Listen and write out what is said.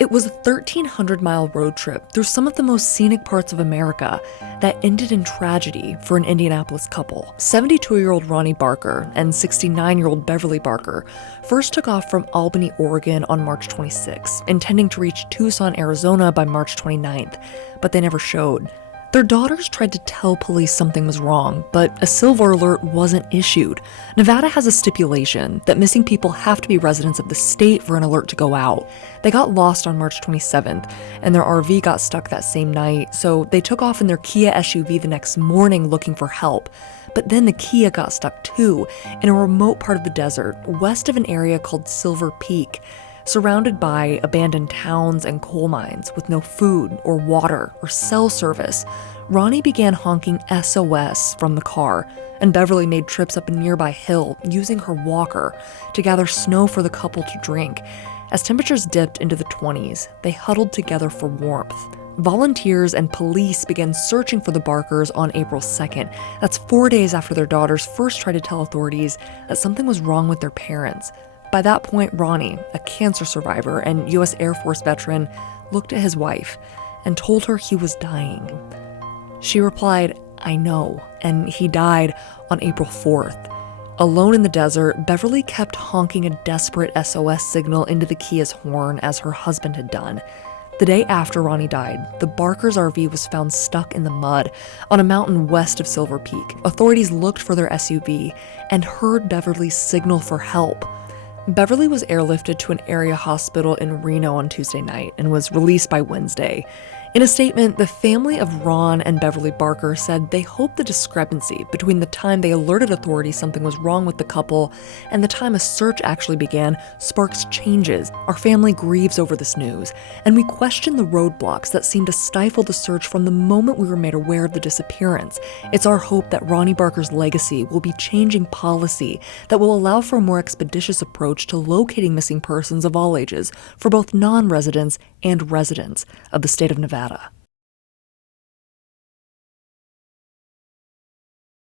It was a 1,300-mile road trip through some of the most scenic parts of America that ended in tragedy for an Indianapolis couple. 72-year-old Ronnie Barker and 69-year-old Beverly Barker first took off from Albany, Oregon on March 26, intending to reach Tucson, Arizona by March 29th, but they never showed. Their daughters tried to tell police something was wrong, but a silver alert wasn't issued. Nevada has a stipulation that missing people have to be residents of the state for an alert to go out. They got lost on March 27th, and their RV got stuck that same night, so they took off in their Kia SUV the next morning looking for help. But then the Kia got stuck too, in a remote part of the desert, west of an area called Silver Peak, surrounded by abandoned towns and coal mines with no food or water or cell service. Ronnie began honking SOS from the car, and Beverly made trips up a nearby hill using her walker to gather snow for the couple to drink. As temperatures dipped into the 20s, they huddled together for warmth. Volunteers and police began searching for the Barkers on April 2nd. That's 4 days after their daughters first tried to tell authorities that something was wrong with their parents. By that point, Ronnie, a cancer survivor and U.S. Air Force veteran, looked at his wife and told her he was dying. She replied, "I know," and he died on April 4th. Alone in the desert, Beverly kept honking a desperate SOS signal into the Kia's horn as her husband had done. The day after Ronnie died, the Barkers' RV was found stuck in the mud on a mountain west of Silver Peak. Authorities looked for their SUV and heard Beverly's signal for help. Beverly was airlifted to an area hospital in Reno on Tuesday night and was released by Wednesday. In a statement, the family of Ron and Beverly Barker said they hoped the discrepancy between the time they alerted authorities something was wrong with the couple and the time a search actually began sparks changes. Our family grieves over this news, and we question the roadblocks that seem to stifle the search from the moment we were made aware of the disappearance. It's our hope that Ronnie Barker's legacy will be changing policy that will allow for a more expeditious approach to locating missing persons of all ages for both non-residents and residents of the state of Nevada.